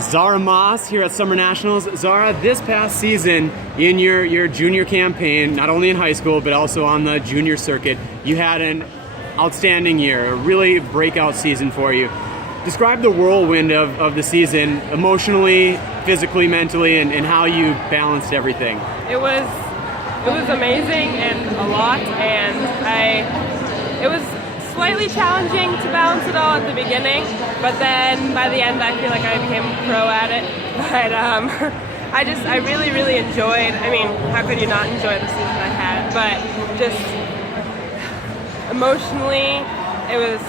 Zara Moss here at Summer Nationals. Zara, this past season in your junior campaign, not only in high school but also on the junior circuit, you had an outstanding year, a really breakout season for you. Describe the whirlwind of the season emotionally, physically, mentally, and how you balanced everything. It was amazing and a lot, and it was slightly challenging to balance it all at the beginning, but then by the end I feel like I became a pro at it. But I really enjoyed, I mean, how could you not enjoy the season I had? But just emotionally, it was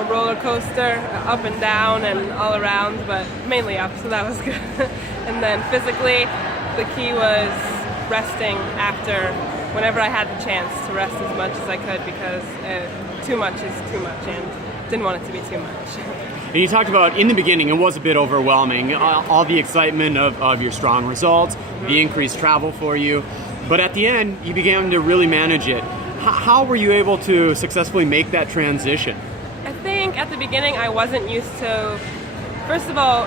a roller coaster, up and down and all around, but mainly up, so that was good. And then physically, the key was resting after, whenever I had the chance to rest as much as I could, because too much is too much and didn't want it to be too much. And you talked about, in the beginning, it was a bit overwhelming, all the excitement of your strong results, the increased travel for you, but at the end, you began to really manage it. How were you able to successfully make that transition? I think at the beginning I wasn't used to, first of all,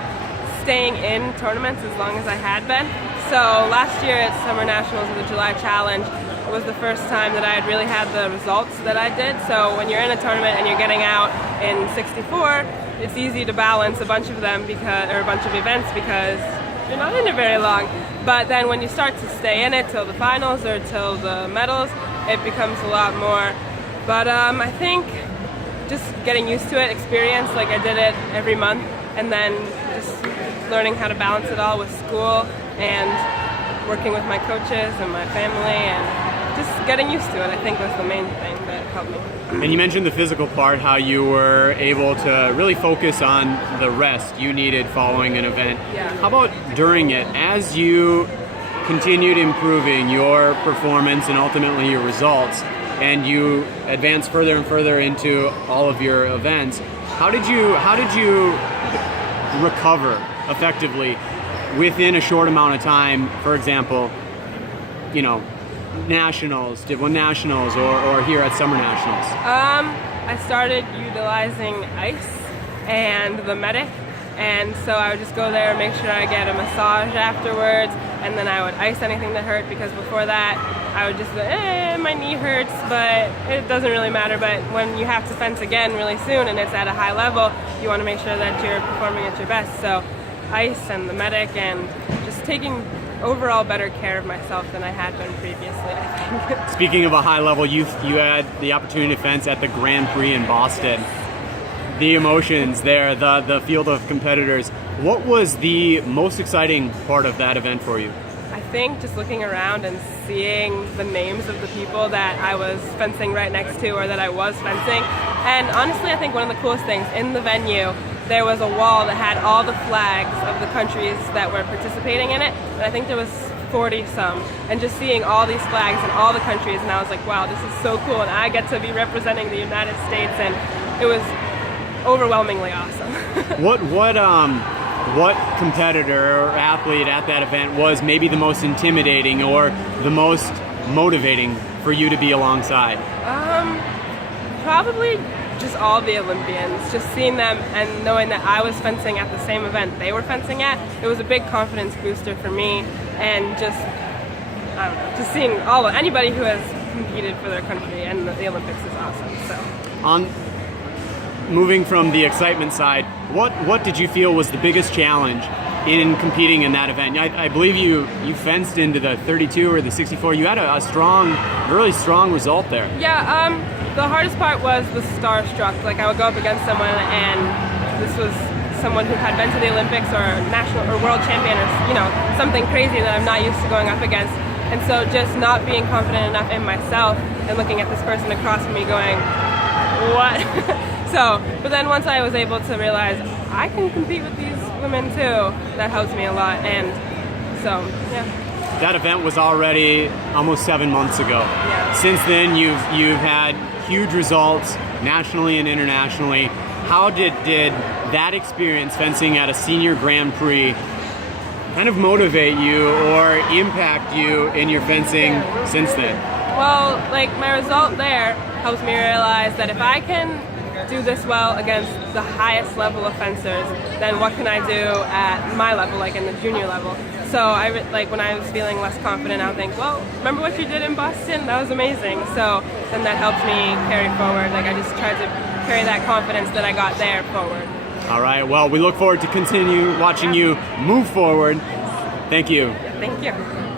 staying in tournaments as long as I had been. So last year at Summer Nationals with the July Challenge, it was the first time that I had really had the results that I did. So when you're in a tournament and you're getting out in 64, it's easy to balance a bunch of them or a bunch of events because you're not in it very long. But then when you start to stay in it till the finals or till the medals, it becomes a lot more. But I think just getting used to it, experience, like I did it every month, and then just learning how to balance it all with school and working with my coaches and my family, and just getting used to it, I think, was the main thing that helped me. And you mentioned the physical part, how you were able to really focus on the rest you needed following an event. Yeah. How about during it, as you continued improving your performance and ultimately your results, and you advanced further and further into all of your events, how did you recover effectively within a short amount of time? For example, nationals, did one nationals or here at Summer Nationals? I started utilizing ice and the medic, and so I would just go there and make sure I get a massage afterwards, and then I would ice anything that hurt, because before that I would just say, my knee hurts, but it doesn't really matter. But when you have to fence again really soon and it's at a high level, you want to make sure that you're performing at your best. So ice and the medic and just taking overall better care of myself than I had been previously, I think. Speaking of a high level, you had the opportunity to fence at the Grand Prix in Boston. The emotions there, the field of competitors. What was the most exciting part of that event for you? I think just looking around and seeing the names of the people that I was fencing right next to, or that I was fencing. And honestly, I think one of the coolest things, in the venue, there was a wall that had all the flags of the countries that were participating in it, and I think there was 40-some, and just seeing all these flags in all the countries, and I was like, wow, this is so cool, and I get to be representing the United States, and it was overwhelmingly awesome. What competitor or athlete at that event was maybe the most intimidating or the most motivating for you to be alongside? Probably just all the Olympians, just seeing them and knowing that I was fencing at the same event they were fencing at, it was a big confidence booster for me, and just, I don't know, just seeing anybody who has competed for their country and the Olympics is awesome. So, moving from the excitement side, what did you feel was the biggest challenge in competing in that event? I believe you fenced into the 32 or the 64. You had a really strong result there. Yeah, the hardest part was the starstruck. Like, I would go up against someone, and this was someone who had been to the Olympics or national or world champion, or something crazy that I'm not used to going up against. And so just not being confident enough in myself and looking at this person across from me going, what? But then once I was able to realize I can compete with these women too, that helps me a lot. And so, yeah. That event was already almost 7 months ago. Yeah. Since then, you've had huge results nationally and internationally. How did that experience fencing at a senior Grand Prix kind of motivate you or impact you in your fencing since then? Well, like, my result there helps me realize that if I can do this well against the highest level of fencers, then what can I do at my level, like in the junior level? So like when I was feeling less confident, I would think, well, remember what you did in Boston? That was amazing. So then that helps me carry forward. Like I just tried to carry that confidence that I got there forward. All right, well, we look forward to continue watching you move forward. Thank you. Thank you.